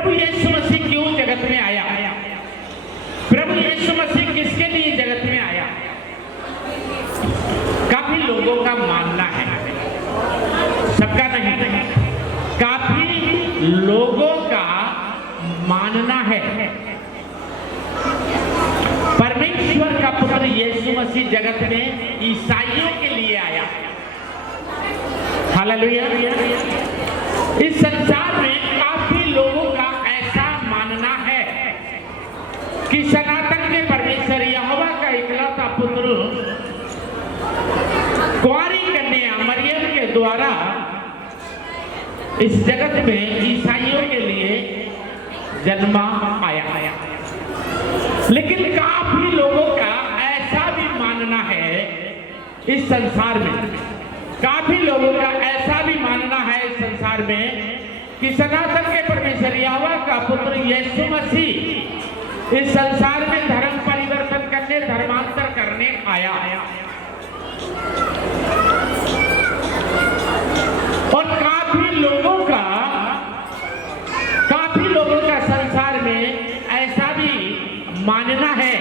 प्रभु यीशु मसीह क्यों जगत में आया? प्रभु यीशु मसीह किसके लिए जगत में आया? काफी लोगों का मानना है, सबका नहीं, काफी लोगों का मानना है परमेश्वर का पुत्र यीशु मसीह जगत में ईसाइयों के लिए आया। हालेलुया। इस संसार में काफी लोगों का ऐसा मानना है कि सनातन के परमेश्वर यहोवा का इकलौता पुत्र कुंवारी कन्या मरियम के द्वारा इस जगत में ईसाइयों के लिए जन्मा आया। लेकिन काफी लोगों का ऐसा भी मानना है इस संसार में, काफी लोगों का ऐसा भी मानना है इस संसार में कि सनातन के परमेश्वर यहोवा का पुत्र यीशु मसीह इस संसार में धर्म परिवर्तन करने, धर्मांतर करने आया। और काफी लोगों का संसार में ऐसा भी मानना है,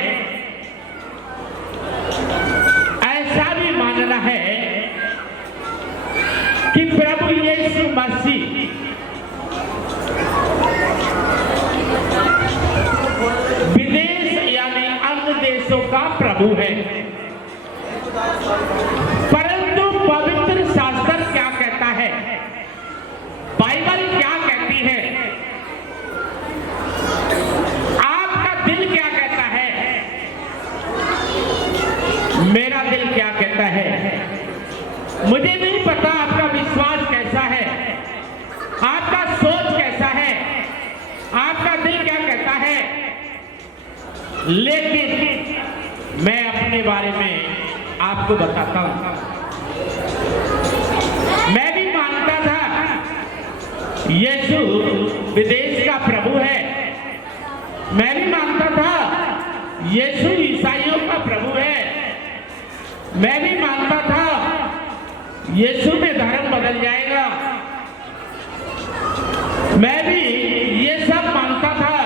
कि प्रभु यीशु मसीह विदेश यानी अन्य देशों का प्रभु है। परंतु पवित्र शास्त्र क्या कहता है, बाइबल क्या कहती है, आपका दिल क्या कहता है, मेरा दिल क्या कहता है? मुझे नहीं पता आपका विश्वास कैसा है, आपका सोच कैसा है, आपका दिल क्या कहता है, लेकिन मैं अपने बारे में आपको बताता हूं। मैं भी मानता था यीशु विदेश का प्रभु है, मैं भी मानता था यीशु ईसाइयों का प्रभु है, मैं भी मानता था यीशु में धर्म बदल जाएगा, मैं भी ये सब मानता था,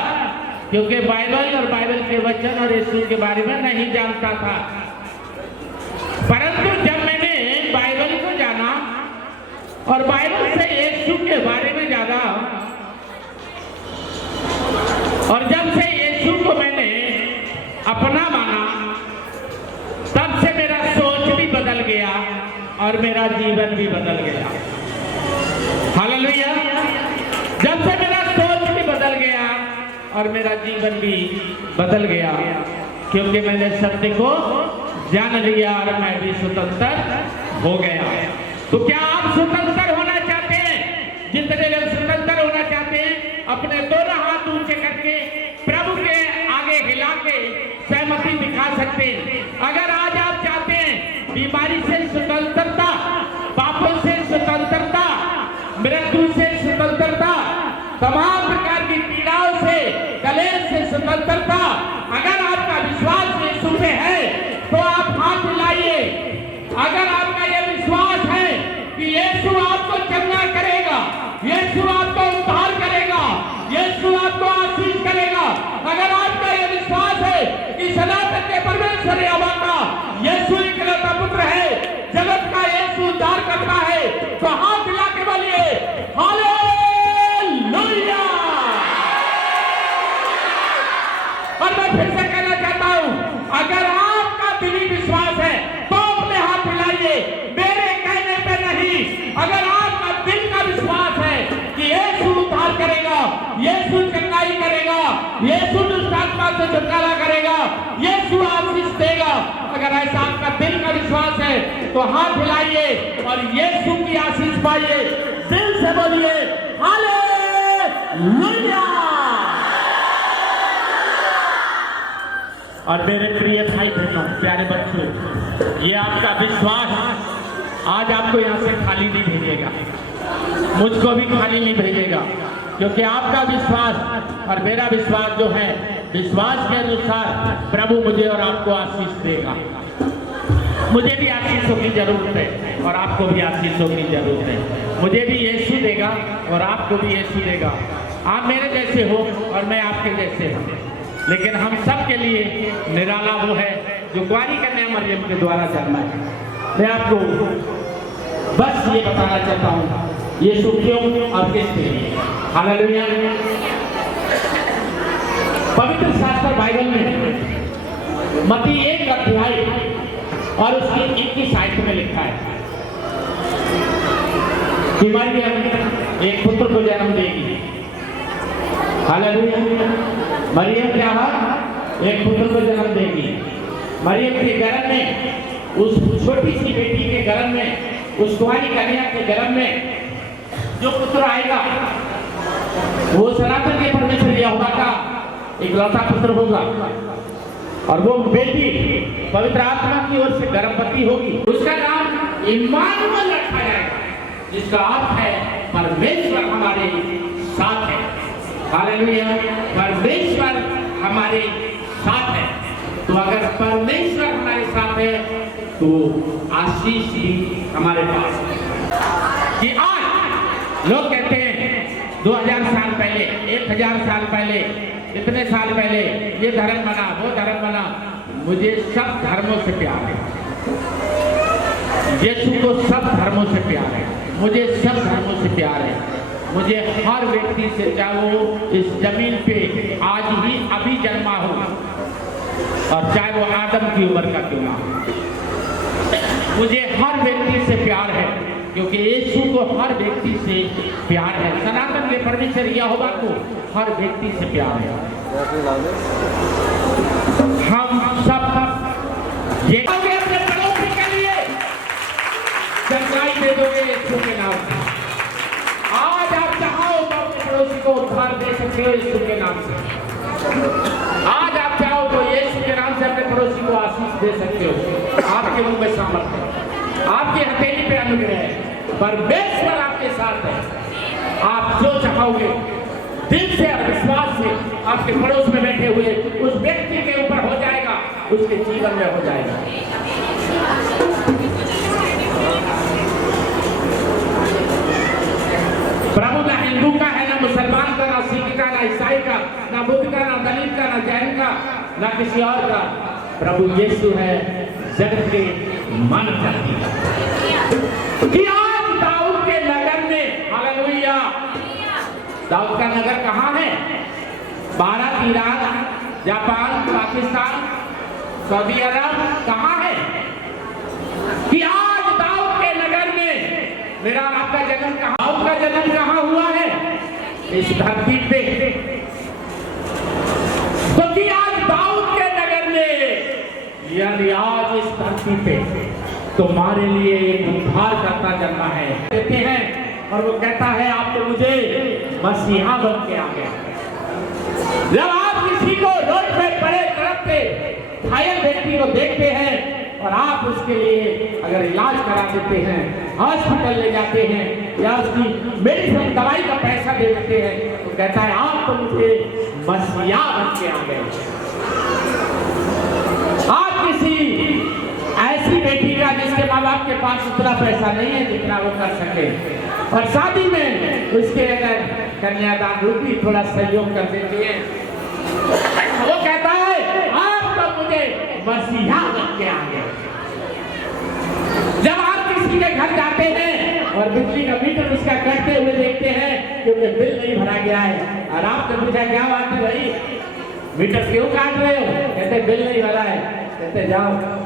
क्योंकि बाइबल और बाइबल के वचन और यीशु के बारे में नहीं जानता था। परंतु जब मैंने बाइबल को जाना और बाइबल से यीशु के बारे में जाना, और जब से यीशु को मैंने अपना माना, तब से मेरा सोच भी बदल गया और मेरा जीवन भी बदल गया। हालेलुया। जब से मेरा सोच भी बदल गया और मेरा जीवन भी बदल गया, क्योंकि मैंने सत्य को जान लिया और मैं भी स्वतंत्र हो गया। तो क्या आप स्वतंत्र होना चाहते हैं? जितने लोग स्वतंत्र होना चाहते हैं, अपने दोनों हाथ ऊंचे करके प्रभु के आगे हिला के सहमति दिखा सकते हैं। अगर आज आप चाहते हैं बीमारी से स्वतंत्रता, पापों से स्वतंत्रता, मृत्यु से स्वतंत्रता, तमाम प्रकार की पीड़ाओं से, कलेश से स्वतंत्रता, अगर आपका विश्वास यीशु में है तो आप हाथ मिलाइए। अगर आपका यह विश्वास है कि यीशु आपको चंगा करेगा, यीशु आपको उद्धार करेगा, यीशु आपको आशीष करेगा, अगर आपका यह विश्वास है कि सनातन के परमेश्वर यहोवा का यीशु इकलौता पुत्र है, जगत का यीशु उद्धार करता है, तो हाथ मिला के बोलिए हालेलुया। और मैं फिर से कहना चाहता हूं, अगर आपका दिली विश्वास है तो अपने हाथ मिलाइए, मेरे कहने पे नहीं। अगर आपका दिल का विश्वास है कि यीशु उद्धार करेगा, यीशु चंगाई करेगा, यीशु दुष्ट आत्मा से छुटकारा करेगा, यीशु आशीष देगा, अगर ऐसा आपका दिल का विश्वास है तो हाथ हिलाइए और यीशु की आशीष पाइए। दिल से बोलिए हालेलुया। और मेरे प्रिय भाई बहनों, प्यारे बच्चों, ये आपका विश्वास आज आपको यहाँ से खाली नहीं भेजेगा, मुझको भी खाली नहीं भेजेगा, क्योंकि आपका विश्वास और मेरा विश्वास जो है, विश्वास के अनुसार प्रभु मुझे और आपको आशीष देगा। मुझे भी आशीषों की जरूरत है और आपको भी आशीषों की जरूरत है। मुझे भी यीशु देगा और आपको भी यीशु देगा। आप मेरे जैसे हो और मैं आपके जैसे हूँ, लेकिन हम सब के लिए निराला वो है जो कुंवारी कन्या मरियम के द्वारा जन्मा है। मैं आपको बस ये बताना चाहता हूँ यीशु क्यों और किसके लिए। हालेलुया। पवित्र शास्त्र बाइबल में मत्ती 1 अध्याय और उसकी 21 आयत में लिखा है कि मरियम एक पुत्र को जन्म देगी। हालेलुया। मरियम क्या है? एक पुत्र को जन्म देगी। मरियम के गर्भ में, उस छोटी सी बेटी के गर्भ में, उस कुंवारी कन्या के गर्भ में जो पुत्र आएगा वो सनातन के परमेश्वर यहोवा का इकलौता पुत्र होगा और वो बेटी पवित्र आत्मा की ओर से गर्भवती होगी। उसका नाम इम्मानुएल रखा जाएगा, जिसका अर्थ है परमेश्वर हमारे साथ है। हालेलुया। परमेश्वर हमारे साथ है। तो अगर परमेश्वर हमारे साथ है तो आशीष भी हमारे पास है। कि आज लोग कहते हैं 2000 साल पहले, 1000 साल पहले, इतने साल पहले ये धर्म बना, वो धर्म बना। मुझे सब धर्मों से प्यार है। यीशु को सब धर्मों से प्यार है। मुझे सब धर्मों से प्यार है। मुझे हर व्यक्ति से, चाहे वो इस जमीन पे आज ही अभी जन्मा हो और चाहे वो आदम की उम्र का क्यों ना हो, मुझे हर व्यक्ति से प्यार है, क्योंकि यीशु को हर व्यक्ति से प्यार है। सनातन के परमेश्वर यहोवा को हर व्यक्ति से प्यार है। हम सब ये अपने पड़ोसी के लिए चंगाई दे दोगे यीशु के नाम से। आज आप चाहो तो अपने पड़ोसी को उद्धार दे सकते हो यीशु के नाम से। आज आप चाहो तो यीशु के नाम से अपने पड़ोसी को आशीष दे सकते हो। आपके मुंह में सामर्थ है, आपकी हथेली पे अनुग्रह है, परमेश्वर आपके साथ है। आप जो चाहोगे दिल से और विश्वास से आपके पड़ोस में बैठे हुए उस व्यक्ति के ऊपर हो जाएगा, उसके जीवन में हो जाएगा। प्रभु ना हिंदू का है, ना मुसलमान का, ना सिख का, ना ईसाई का, ना बुद्ध का, ना दलित का, ना जैन का, ना किसी और का। प्रभु यीशु है जगत के मानव जाति का। कि आज दाऊद के नगर में, हालेलुया, दाऊद का नगर कहाँ है? Bharat, Iran, Japan, Pakistan, Saudi Arab कहाँ है? कि आज दाऊद के नगर में मेरा आपका जन्म कहाँ? दाऊद का जन्म कहाँ हुआ है? इस धरती पे। तो कि आज दाऊद के नगर में, यानी आज इस धरती पे तुम्हारे लिए एक उद्धार करता जन्मा है। कहते हैं और वो कहता है आप तो मुझे मसीहा बन के आ गए। जब आप किसी को रोड पे पड़े तड़पते घायल व्यक्ति को देखते हैं और आप उसके लिए अगर इलाज करा देते हैं, हॉस्पिटल ले जाते हैं या उसकी मेडिसिन दवाई का पैसा दे देते हैं, तो कहता है आप तो मुझे मसीहा बन के आ गए। आप किसी ऐसी बेटी का जिसके माँ बाप के पास उतना पैसा नहीं है जितना वो कर सके, और शादी में उसके अगर कन्यादान रूपी थोड़ा सहयोग कर देते हैं, वो कहता है आप तो मुझे मसीहा बन के आ गए। जब आप किसी के घर जाते हैं और बिजली का मीटर उसका कटते हुए देखते हैं क्योंकि बिल नहीं भरा गया है, और आपने पूछा क्या बात है भाई, मीटर क्यों काट रहे हो? कहते बिल नहीं भरा है। कहते जाओ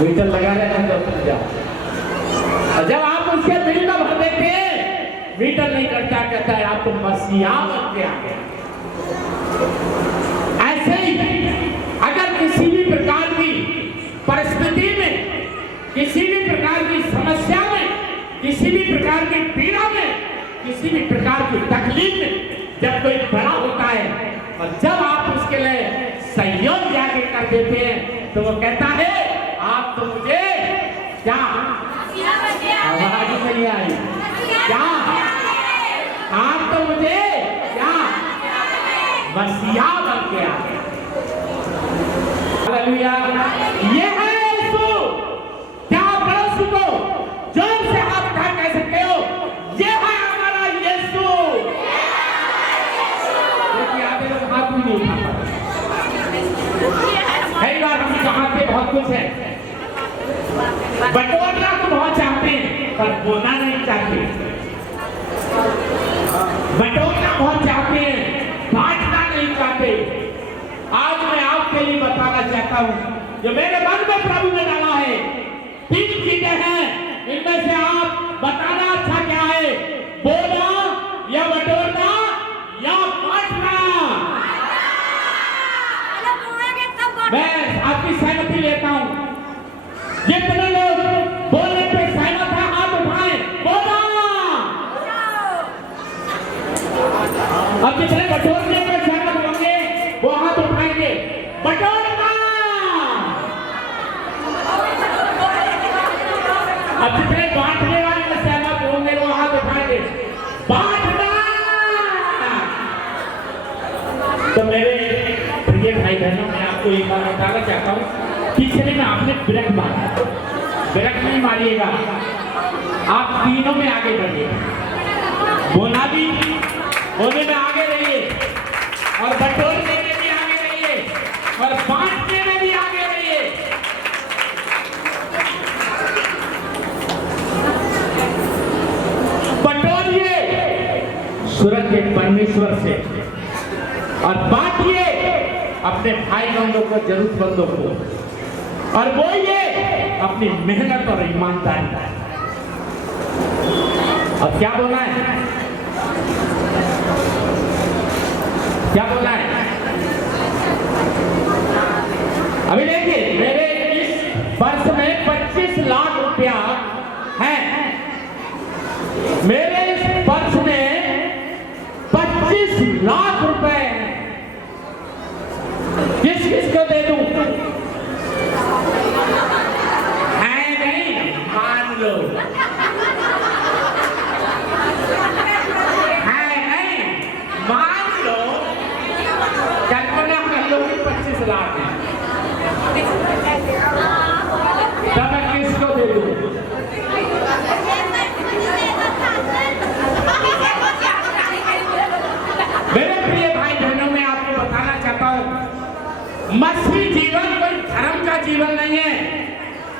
मीटर लगा रहे हैं तो जाओ। और जब आप उसके बिल का भर देते हैं, मीटर नहीं कटता, कहता है आप तो मसीहा बन के आ गए। ऐसे ही अगर किसी भी प्रकार की परिस्थिति में, किसी भी प्रकार की समस्या में, किसी भी प्रकार की पीड़ा में, किसी भी प्रकार की तकलीफ में जब कोई बड़ा होता है और जब आप उसके लिए सहयोग जाके कर देते हैं, तो वो कहता है आप तो मुझे क्या, आवाज नहीं आई, क्या आप तो मुझे क्या मसीहा बन के आ गए। हालेलुया। ये है यीशु। क्या पड़ोसी को जोर से हाथ उठा कह सकते हो, ये है हमारा यीशु। भी नहीं उठा पाते। कई बार हम कहा थे बहुत कुछ है, बटोरना तो बहुत चाहते हैं पर बोलना नहीं चाहते, बटोरना बहुत चाहते हैं, बांटना नहीं चाहते। आज मैं आपके लिए बताना चाहता हूं, जो मेरे मन में प्रभु ने डाला है, 3 चीजें हैं, इनमें से आप बताना अच्छा क्या है, बोलना या बटोरना या बांटना। मैं आपकी सहमति लेता हूं। जितने लोग बोलने पे सहमत है हाथ उठाएं, बोलना। अब जितने बटोरने पे सहमत होंगे वो हाथ उठाएंगे, बटोरना। अब जितने बांटने वाले में सहमत होंगे वो हाथ उठाएंगे, बांटना। तो मेरे प्रिय भाई बहनों, मैं आपको एक बात बताना चाहता हूँ, पिछले में आपने ब्रेक मारा, ब्रेक नहीं मारिएगा, आप तीनों में आगे बढ़िए, बोलना भी, बोलने में आगे रहिए और बटोरने में भी आगे रहिए और बांटने में भी आगे रहिए। बटोरिए स्वर्ग के परमेश्वर से और बांटिए अपने भाई बंधुओं को, जरूरतमंदों को, और बोलिए अपनी मेहनत और ईमानदारी। अब क्या बोलना है, क्या बोलना है? अभी देखिए, मेरे इस वर्ष में 25 लाख रुपया है, मेरे इस वर्ष में 25 लाख रुपए हैं। किस किस को दे दूं? है नहीं, मान लो, है नहीं, मान लो, कल्पना कर लो कि 25 लाख है, तब मैं किसको दे दूं? मेरे प्रिय भाई बहनों, मैं आपको बताना चाहता हूं, मसीही जीवन कोई धर्म का जीवन नहीं है,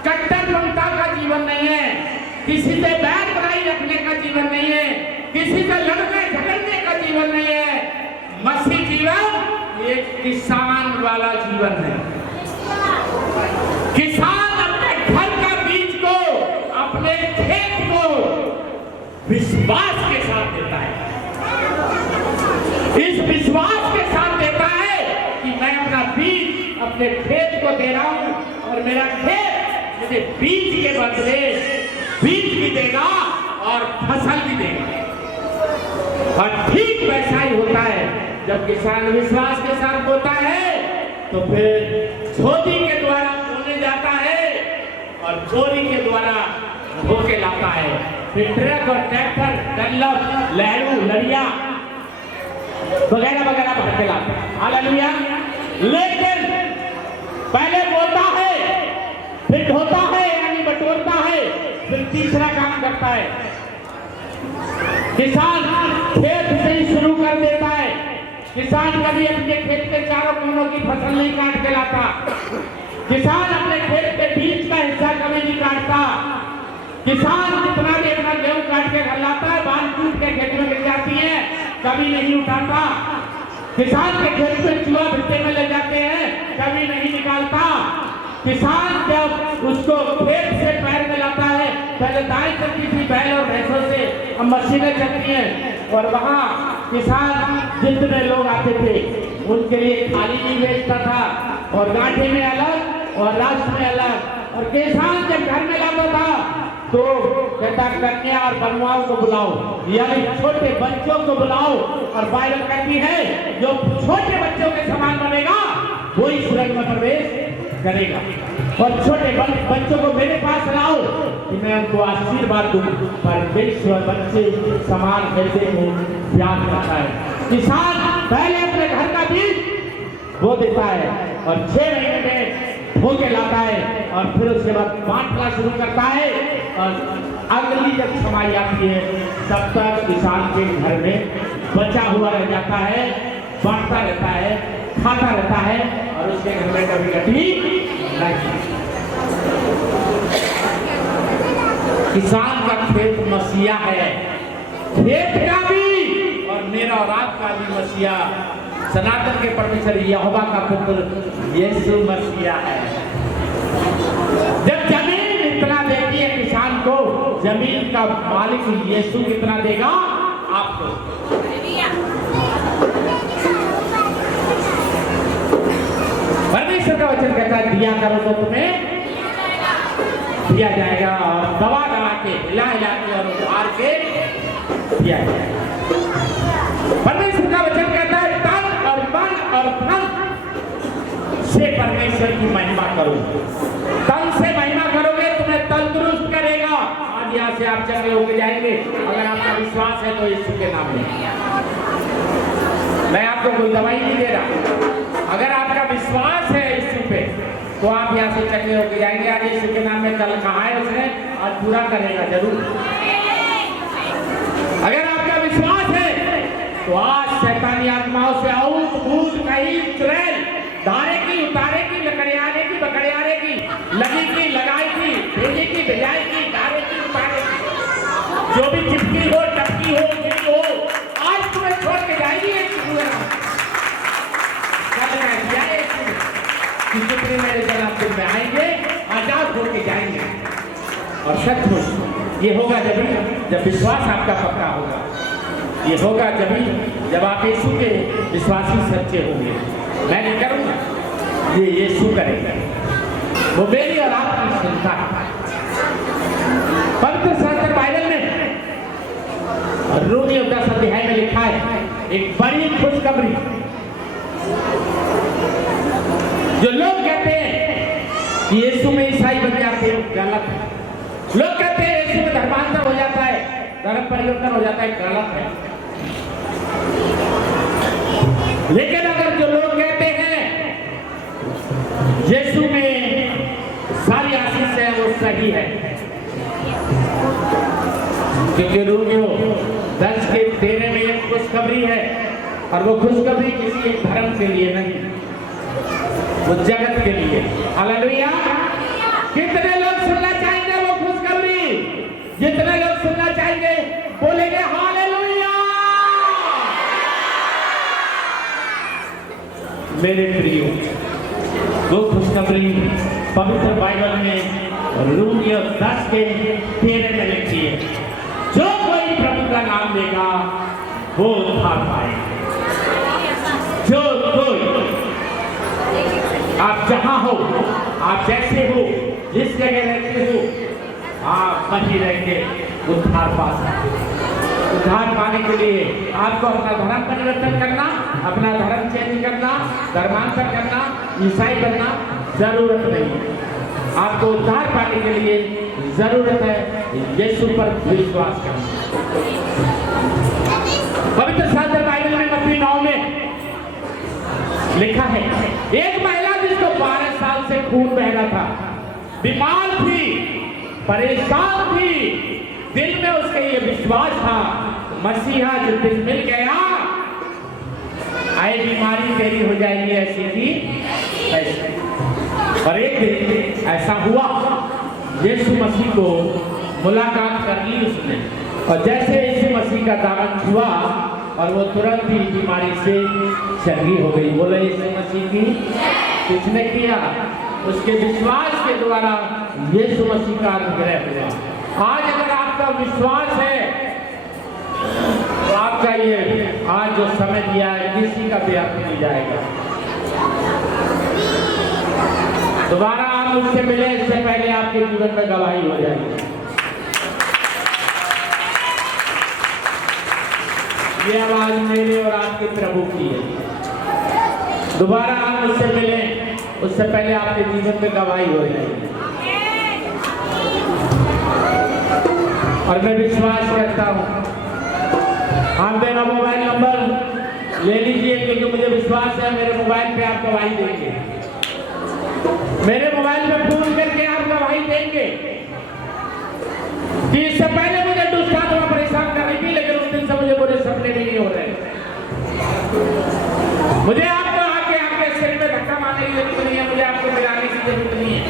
कट्टरपंथा का जीवन नहीं है, किसी से बैर बुराई रखने का जीवन नहीं है, किसी से लड़ने झगड़ने का जीवन नहीं है। मसीही जीवन एक किसान वाला जीवन है। किसान अपने घर का बीज को, अपने खेत को विश्वास के साथ देता है। इस विश्वास के साथ देता है कि मैं अपना बीज अपने खेत को दे रहा हूं और मेरा खेत मुझे बीज के बदले बीज भी देगा और फसल भी देगा। और ठीक वैसा ही होता है, जब किसान विश्वास के साथ बोता है तो फिर छोटी के द्वारा बोने जाता है और चोरी के द्वारा धोके लाता है। फिर ट्रक और ट्रैक्टर, डल्लप, लहरू, लड़िया वगैरह वगैरह भर के लाते हैं। हालेलुया। लेकिन पहले बोता है, फिर ढोता है यानी बटोरता है, फिर तीसरा काम करता है। किसान खेत से ही शुरू कर देता है। किसान कभी अपने खेत के चारों कोनों की फसल नहीं काट के लाता। किसान अपने खेत के बीच का हिस्सा कभी नहीं काटता। किसान जितना भी अपना गेहूं काट के घर लाता है, बाल टूट के खेत में गिर जाती है, कभी नहीं उठाता। किसान के खेत में चूहा भिट्टे में ले जाते हैं, कभी नहीं निकालता। किसान जब उसको खेत से पैर में लाता है, पहले दाएं चलती थी बैल और भैंसों से, अब मशीनें चलती हैं। और वहाँ किसान जितने लोग आते थे उनके लिए थाली भी बेचता था, और गांठे में अलग और राष्ट्र में अलग। और किसान जब घर में लाता था तो कहता कन्या और बनवाओं को बुलाओ, यानी छोटे बच्चों को बुलाओ। और बाइबल कहती है जो छोटे बच्चों के समान बनेगा वही स्वर्ग में प्रवेश करेगा। और छोटे बच्चों को मेरे पास लाओ कि मैं उनको आशीर्वाद दूं। परमेश्वर बच्चे समान हृदय को प्यार करता है। किसान पहले अपने घर का बीज बो देता है और 6 महीने में धो के लाता है, और फिर उसके बाद बांटना शुरू करता है। और अगली जब छमाई आती है तब तक किसान के घर में बचा हुआ रह जाता है। बांटता रहता है, खाता रहता है और उसके घर में कभी कभी नहीं। किसान का खेत मसीहा है, खेत का भी और मेरा और आपका भी मसीहा सनातन के परमेश्वर यहोवा का पुत्र यीशु मसीहा है। जब जमीन इतना देती है किसान को, जमीन का मालिक यीशु कितना देगा आपको? परमेश्वर का वचन कहता है दिया करो तो तुम्हें दिया जाएगा, और दबा दबा के हिला हिला के और उधार के दिया जाएगा। परमेश्वर का वचन कहता है तन और मन और धन से परमेश्वर की महिमा करो। तन से महिमा करोगे तुम्हें तंदुरुस्त करेगा। आज यहाँ से आप चंगे होके जाएंगे अगर आपका विश्वास है तो यीशु के नाम में। मैं आपको कोई दवाई नहीं दे रहा। अगर आपका विश्वास है यीशु पे तो आप यहाँ से चंगे होके जाएंगे। आज यीशु के नाम में कल कहा है उसने, आज पूरा करेगा जरूर। अगर आपका विश्वास है तो आज शैतानी आत्माओं से आउट भूत कहीं चुड़ैल धारेगी उतारेगी, लकड़ियारेगी बकड़ियारेगी, लगेगी लगाएगी, भेजेगी भेजाएगी, धारेगी उतारेगी, जो भी चिपकी हो टपकी हो गिरी हो आज तुम्हें छोड़ के जाएगी। जितने मेरे जनाब में आएंगे आजाद होके जाएंगे। और सचमुच ये होगा जब विश्वास आपका पक्का होगा। ये होगा जब आप यीशु के विश्वासी सच्चे होंगे। मैं नहीं करूंगा, ये यीशु करेगा। वो मेरी और आपकी चिंता है। पवित्र शास्त्र बाइबल में रोमियो 10 अध्याय में लिखा है एक बड़ी खुशखबरी। जो लोग कहते हैं कि यीशु में ईसाई बन जाते हैं, गलत है। लोग कहते हैं यीशु में धर्मांतर हो जाता है, धर्म परिवर्तन हो जाता है, गलत है। लेकिन अगर जो लोग कहते हैं यीशु में सारी आशीष है वो सही है, क्योंकि रोमियो 10:13 में एक खुशखबरी है और वो खुशखबरी किसी एक धर्म के लिए नहीं, वो जगत के लिए। हालेलुया। कितने लोग सुनना चाहेंगे वो खुशखबरी? जितने लोग सुनना चाहेंगे बोलेंगे हालेलुया। मेरे प्रियो, वो खुशखबरी पवित्र बाइबल में रोमियो 10:13 में लिखी है, जो कोई प्रभु का नाम लेगा वो उद्धार पाएगा। जो कोई, आप जहां हो, आप जैसे हो, जिस जगह रहते हो, आप वहीं रहेंगे उद्धार पा सकते। उद्धार पाने के लिए आपको अपना धर्म परिवर्तन करना, अपना धर्म चेंज करना, धर्मांतर करना, ईसाई बनना जरूरत नहीं। आपको उद्धार पाने के लिए जरूरत है यीशु पर विश्वास करना। पवित्र शास्त्र बाइबल में मत्ती 9 में लिखा है एक महिला जिसको 12 साल से खून बह रहा था, बीमार थी, परेशान थी, दिल में उसके ये विश्वास था मसीहा जिस दिन मिल गया आए बीमारी तेरी हो जाएगी ऐसी थी ऐसी। और एक दिन ऐसा हुआ, यीशु मसीह को मुलाकात कर ली उसने, और जैसे यीशु मसीह का दामन छुआ और वो तुरंत ही बीमारी से चंगी हो गई। बोले यीशु मसीह की किसने किया? उसके विश्वास के द्वारा यीशु मसीह का अनुग्रह हुआ। आज अगर आपका विश्वास है तो आपका ये आज जो समय दिया है किसी का भी आपको मिल जाएगा। दोबारा आप मुझसे मिले इससे पहले आपके जीवन में गवाही हो जाएगी। ये आवाज मेरे और आपके प्रभु की है। दोबारा आप मुझसे मिले उससे पहले आपके जीवन में गवाही हो जाएगी। और मैं विश्वास करता हूँ, आप मेरा मोबाइल नंबर ले लीजिए, क्योंकि मुझे विश्वास है मेरे मोबाइल पे आप गवाही देंगे। मेरे मोबाइल पे फोन करके आप गवाही देंगे कि इससे पहले मुझे दुष्ट आत्मा परेशान कर रही थी, लेकिन उस दिन से मुझे बुरे सपने भी नहीं हो रहे। मुझे आपको आके आपके सिर में धक्का मारने की जरूरत नहीं है, मुझे आपको मिलाने की जरूरत नहीं है,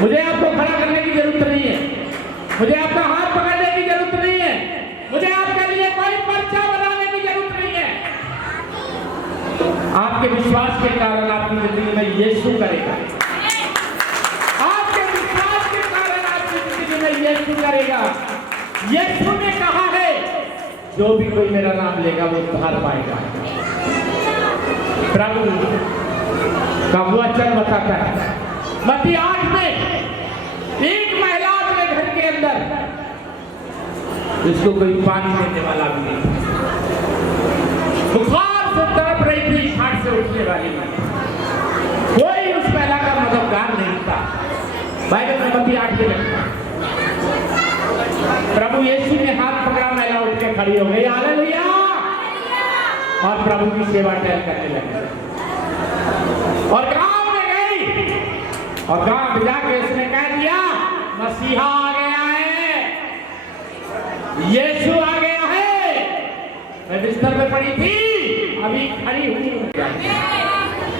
मुझे आपको खड़ा करने की जरूरत नहीं है, मुझे आपका हाथ पकड़ने की जरूरत नहीं है, मुझे आपके लिए कोई पर्चा बनाने की जरूरत नहीं है। आपके विश्वास के कारण आपकी जिंदगी में यीशु करेगा, आपके विश्वास के कारण आपकी जिंदगी में यीशु करेगा। यीशु ने कहा है जो भी कोई मेरा नाम लेगा वो उद्धार पाएगा। प्रभु का वचन बताता है मत्ती 8 में, एक महिला अपने घर के अंदर, इसको कोई पानी देने वाला भी नहीं, बुखार से तड़प रही थी, खाट से उठने वाली नहीं, कोई उस महिला का मददगार नहीं था। बाइबल में मत्ती 8 में लिखा, प्रभु यीशु ने हाथ पकड़ा, महिला उठ के खड़ी हो गई, हालेलुया, और प्रभु की सेवा टहल करने लगी और गांव में गई और गांव में जाके इसने कह दिया मसीहा आ गया है, यीशु आ गया है, मैं बिस्तर में पड़ी थी अभी खड़ी हुई।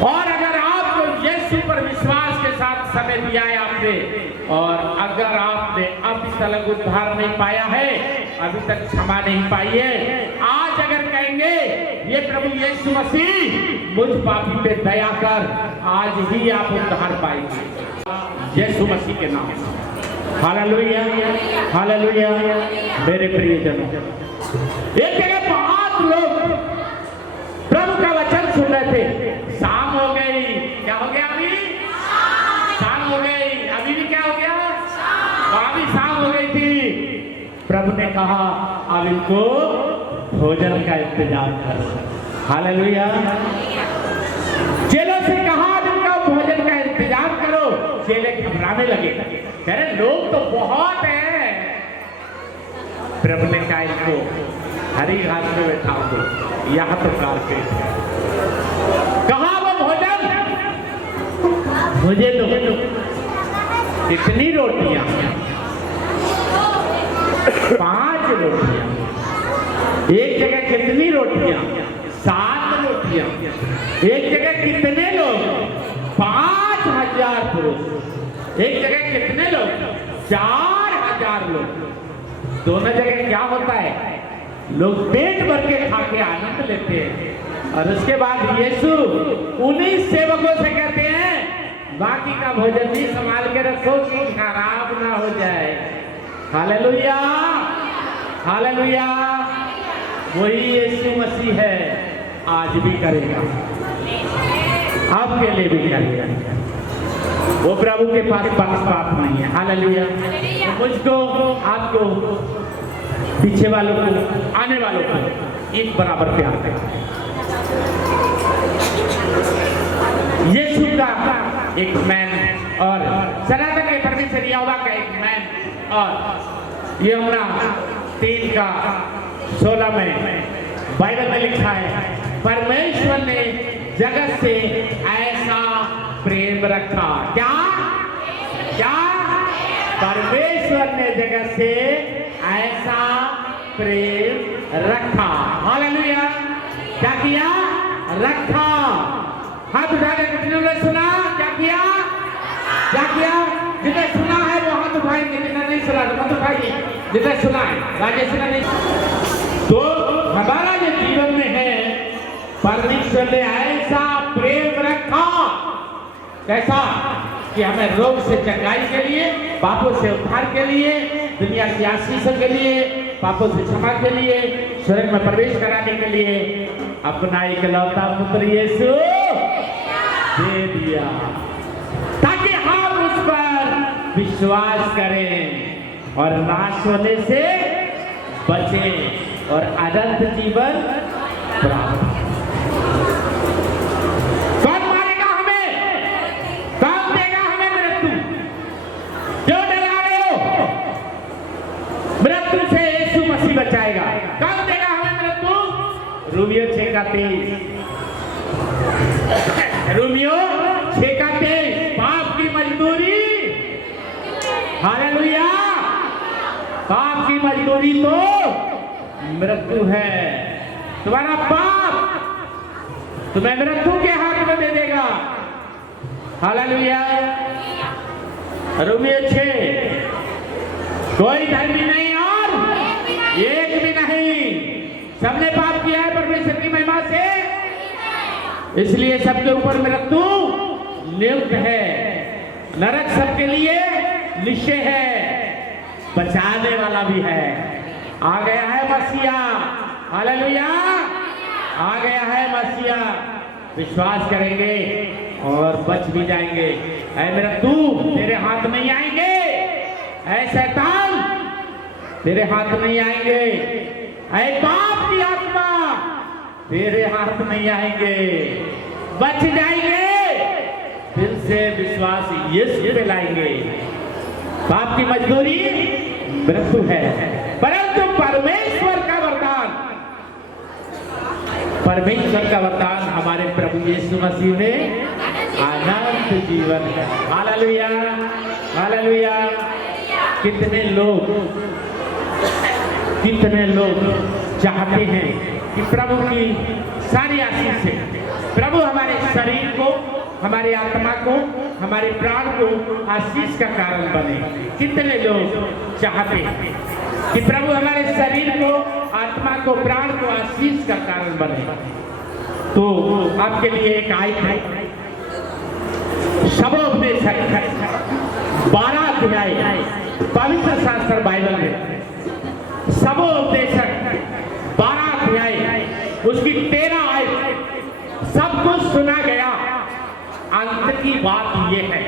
और अगर आपको यीशु पर विश्वास के साथ समय दिया है आपने, और अगर आपने अभी तक उद्धार नहीं पाया है, अभी तक क्षमा नहीं पाई है, आज अगर कहेंगे ये प्रभु यीशु मसीह मुझ पापी पे दया कर, आज ही आप उद्धार पाएंगे यीशु मसीह के नाम से। Hallelujah, hallelujah. मेरे प्रियजनों, एक जगह बहुत लोग प्रभु का वचन सुन रहे थे, शाम हो गई, क्या हो गया अभी? शाम हो गई, अभी भी क्या हो गया? वहां भी शाम हो गई थी। प्रभु ने कहा अब इनको भोजन का इंतजाम करो। हालेलुया। चेलों से कहा इनका भोजन का इंतजाम करो। चेले घबराने लगे, कह रहे लोग तो बहुत हैं। प्रभु ने कहा इनको हरी घास में बैठाओ दो, यहाँ तो कारपेट है। कहा वो भोजन मुझे दो, कितनी रोटियां? 5 रोटियां। एक जगह कितनी रोटियां? 7 रोटियां। एक जगह कितने लोग? 5000 पुरुष। एक जगह कितने लोग? 4000 लोग। दोनों जगह क्या होता है? लोग पेट भर के खा के आनंद लेते हैं, और उसके बाद यीशु उन्हीं सेवकों से कहते हैं बाकी का भोजन भी संभाल के रखो कि खराब ना हो जाए। Hallelujah, hallelujah. वही यीशु मसीह है, आज भी करेगा, आपके लिए भी करेगा। वो प्रभु के पास पक्षपात नहीं है। हालेलुया। मुझको, आपको, पीछे वालों को, आने वालों को एक बराबर प्यार करें। यीशु का एक मैन और सनातन के परमेश्वर यहोवा का एक मैन, और यूहन्ना 3:16 में बाइबल में लिखा है परमेश्वर ने जगत से ऐसा प्रेम रखा। क्या क्या? परमेश्वर ने जगत से ऐसा प्रेम रखा। हालेलुया। क्या किया? रखा। हाथ उठाकर कितने ने सुना? क्या किया? क्या किया? जिन्हें सुना है वो हाथ उठाएंगे, जिन्हें नहीं सुना तो मत उठाइए। जिन्हें सुना है, राजेश ने नहीं। तो हमारा जो जीवन में है, परमेश्वर ने ऐसा प्रेम रखा। कैसा? कि हमें रोग से चंगाई के लिए, पापों से उद्धार के लिए, दुनिया की आशीषों के लिए, पापों से क्षमा के लिए, स्वर्ग में प्रवेश कराने के लिए अपना इकलौता पुत्र यीशु दे दिया, ताकि हम उस पर विश्वास करें और नाश होने से बचें और अनंत जीवन प्राप्त। कौन मारेगा हमें? कौन देगा हमें मृत्यु? क्यों डरा रहे हो? मृत्यु से यीशु मसीह बचाएगा। कौन देगा हमें मृत्यु? रोमियो 6:23। रोमियो 6:23। पाप की मजदूरी, हालेलुया, पाप की मजदूरी तो मृत्यु है। तुम्हारा पाप तुम्हें मृत्यु के हाथ में दे देगा। हालेलुया। रोमियो 6, कोई धर्मी नहीं और एक भी नहीं, सबने पाप किया है परमेश्वर की महिमा से, इसलिए सबके ऊपर मृत्यु नियुक्त है। नरक सबके लिए निश्चय है, बचाने वाला भी है। आ गया है मसीहा। हालेलुया। आ गया है मसीहा। विश्वास करेंगे और बच भी जाएंगे। ऐ मृत्यु तेरे हाथ नहीं आएंगे, ऐ शैतान तेरे हाथ नहीं आएंगे, ऐ पाप की आत्मा तेरे हाथ नहीं आएंगे, बच जाएंगे। फिर से विश्वास यीशु पे लाएंगे। पाप की मजदूरी मृत्यु है, परंतु परमेश्वर का वरदान, परमेश्वर का वरदान हमारे प्रभु यीशु मसीह ने अनंत जीवन है। हालेलुया। हालेलुया। कितने लोग चाहते हैं कि प्रभु की सारी आशीष से प्रभु हमारे शरीर को, हमारी आत्मा को, हमारे प्राण को आशीष का कारण बने। कितने लोग चाहते हैं कि प्रभु हमारे शरीर को, आत्मा को, प्राण को आशीष का कारण बने। तो आपके लिए एक आयत है, सबोपदेश 12 अध्याय पवित्र शास्त्र बाइबल में, सबोपदेशक 12 अध्याय उसकी 13 आयत, सब कुछ सुना गया, अंत की बात ये है।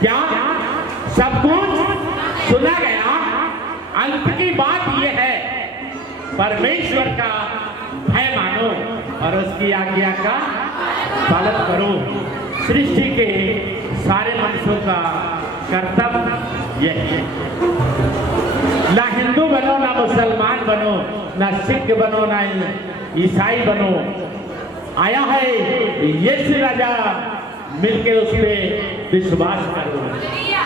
क्या? सब कुछ सुना गया, अंत की बात ये है, परमेश्वर का भय मानो और उसकी आज्ञा का पालन करो। सृष्टि के सारे मनुष्यों का कर्तव्य यह है। ना हिंदू बनो, ना मुसलमान बनो, ना सिख बनो, ना ईसाई बनो, आया है यीशु राजा, मिलके उस पर विश्वास करो।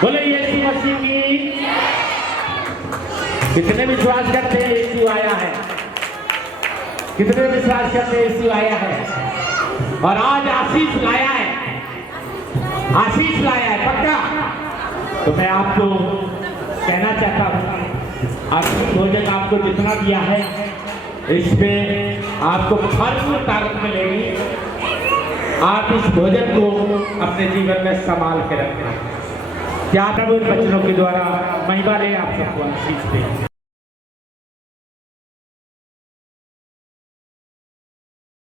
बोले यीशु मसीह की। कितने विश्वास करते हैं यीशु आया है? कितने विश्वास करते हैं यीशु आया है और आज आशीष लाया है? आशीष लाया है पक्का। तो मैं आपको कहना चाहता हूँ, आपकी भोजन आपको जितना दिया है इसमें आपको भरपूर ताकत मिलेगी। आप इस भोजन को अपने जीवन में संभाल के रखना। क्या प्रभु इन वचनों के द्वारा महिमा ले आप सबको आशीष दे।